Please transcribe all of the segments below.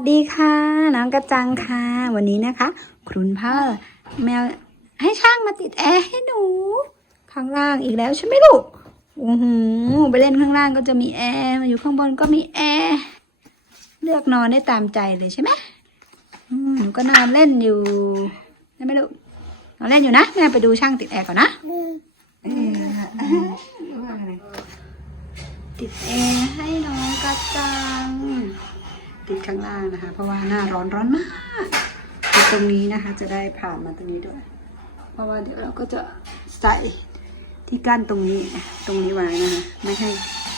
สดีค่ะ น้องกระจังค่ะ วันนี้นะคะคุณพ่อแมวให้ช่างมาติดแอร์ให้หนู ข้างล่างอีกแล้วใช่ไหมลูกโอ้โหไปเล่นข้างล่างก็จะมีแอร์มาอยู่ข้างบนก็มีแอร์เลือกนอนได้ตามใจเลยใช่ไหมอืมหนูก็นอนเล่นอยู่ได้ไหมลูกนอนเล่นอยู่นะแม่ไปดูช่างติดแอร์ก่อนนะเออติดแอร์ให้น้องกระจัง ติดข้างล่างนะคะ เพราะว่าหน้าร้อนร้อนมากติดตรงนี้นะคะ จะได้ผ่านมาตรงนี้ด้วย เพราะว่าเดี๋ยวเราก็จะใส่ที่กั้นตรงนี้ตรงนี้ไว้นะคะไม่ให้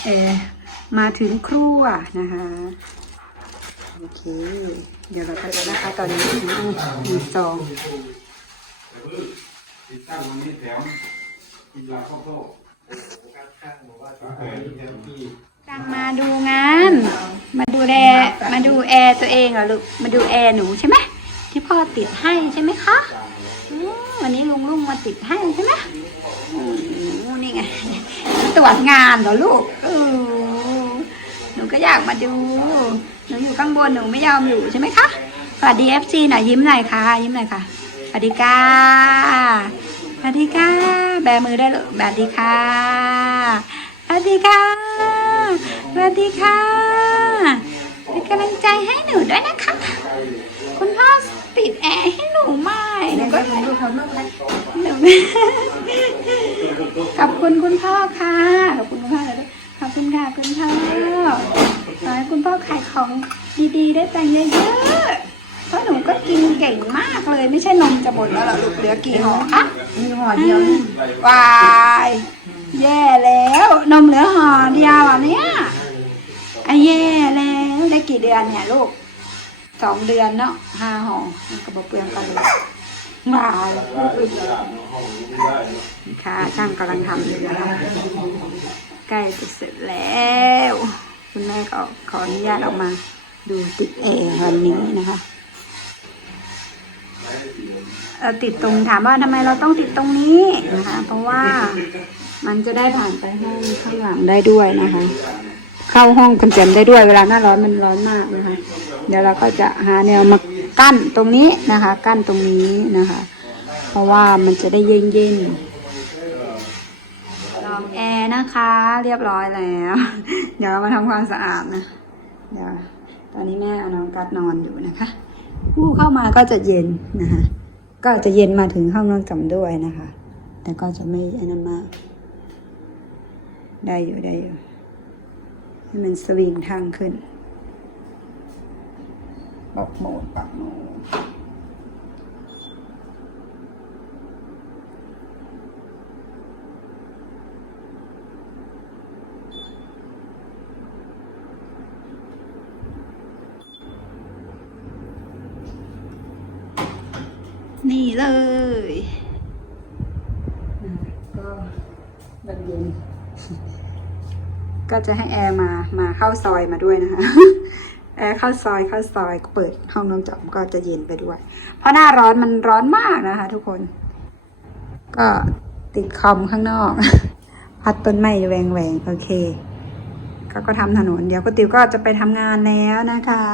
แอร์มาถึงครัวนะคะโอเค เดี๋ยวเราก็จะนะคะตอนนี้มีซองติดตั้งตรงนี้แถมกีฬาข้าวโพดจังมาดูงาน แลมาดูแอร์ตัวเองเหรอลูกมาดูแอร์หนูใช่ไหมที่พ่อติดให้ใช่ไหมคะอืมวันนี้ลุงลุงมาติดให้ใช่ไหมอืมนี่ไงตรวจงานเหรอลูกเออหนูก็อยากมาดูหนูอยู่ข้างบนหนูไม่ยอมอยู่ใช่ไหมคะสวัสดีเอฟซีหน่อยยิ้มหน่อยค่ะ ยิ้มหน่อยค่ะสวัสดีค่ะสวัสดีค่ะ แบมือได้เลยสวัสดีค่ะสวัสดีค่ะสวัสดีค่ะ เป็นกำลังใจให้หนูด้วยนะคะ คุณพ่อปิดแอร์ให้หนูไม่หนูก็หนูขอบคุณคุณพ่อค่ะขอบคุณคุณพ่อเลยด้วยขอบคุณค่ะคุณพ่อขอให้คุณพ่อขายของดีๆ ได้ตังค์เยอะๆเพราะหนูก็กินเก่งมากเลยไม่ใช่นมจะหมดแล้วเหรอลูกเหลือกี่ห่อคะมีห่อเดียวนี่วายแย่แล้วนมเหลือห่อเดียว อนเนี่ยลูกสองเดือนเนาะห้าห่อมันก็บอกเปลืองกันเลยวาค่ะช่างกำลังทำอยู่นะคะใกล้จะเสร็จแล้ว คุณแม่ก็ขออนุญาตออกมา ดูติดแอร์วันนี้นะคะเอ่อติดตรงถามว่าทำไมเราต้องติดตรงนี้นะคะ เพราะว่ามันจะได้ผ่านไปให้ข้างหลังได้ด้วยนะคะ เข้าห้องคอนเจมได้ด้วยเวลาหน้าร้อนมันร้อนมากนะคะ เดี๋ยวเราก็จะหาแนวมากั้นตรงนี้นะคะ กั้นตรงนี้นะคะ เพราะว่ามันจะได้เย็นเย็นลองแอร์นะคะ เรียบร้อยแล้ว เดี๋ยวเรามาทำความสะอาดนะเดี๋ยวตอนนี้แม่เอาน้องกัดนอนอยู่นะคะผู้เข้ามาก็จะเย็นนะคะ ก็จะเย็นมาถึงห้องน้องจำด้วยนะคะ แต่ก็จะไม่อันนั้นมาก ได้อยู่ได้อยู่ ให้มันสวิงทางขึ้นปรับโหมดปรับโหมดนี่เลยอะก็แบบเย็น ก็จะให้แอร์มามาเข้าซอยมาด้วยนะคะแอร์เข้าซอยเข้าซอยเปิดห้องน้องจอมก็จะเย็นไปด้วย เพราะหน้าร้อนมันร้อนมากนะคะ ทุกคน ก็ติดคอมข้างนอก พัดต้นไม้แหวงแหวงโอเคก็ก็ทำถนนเดี๋ยวก็ติวก็จะไปทำงานแล้วนะคะ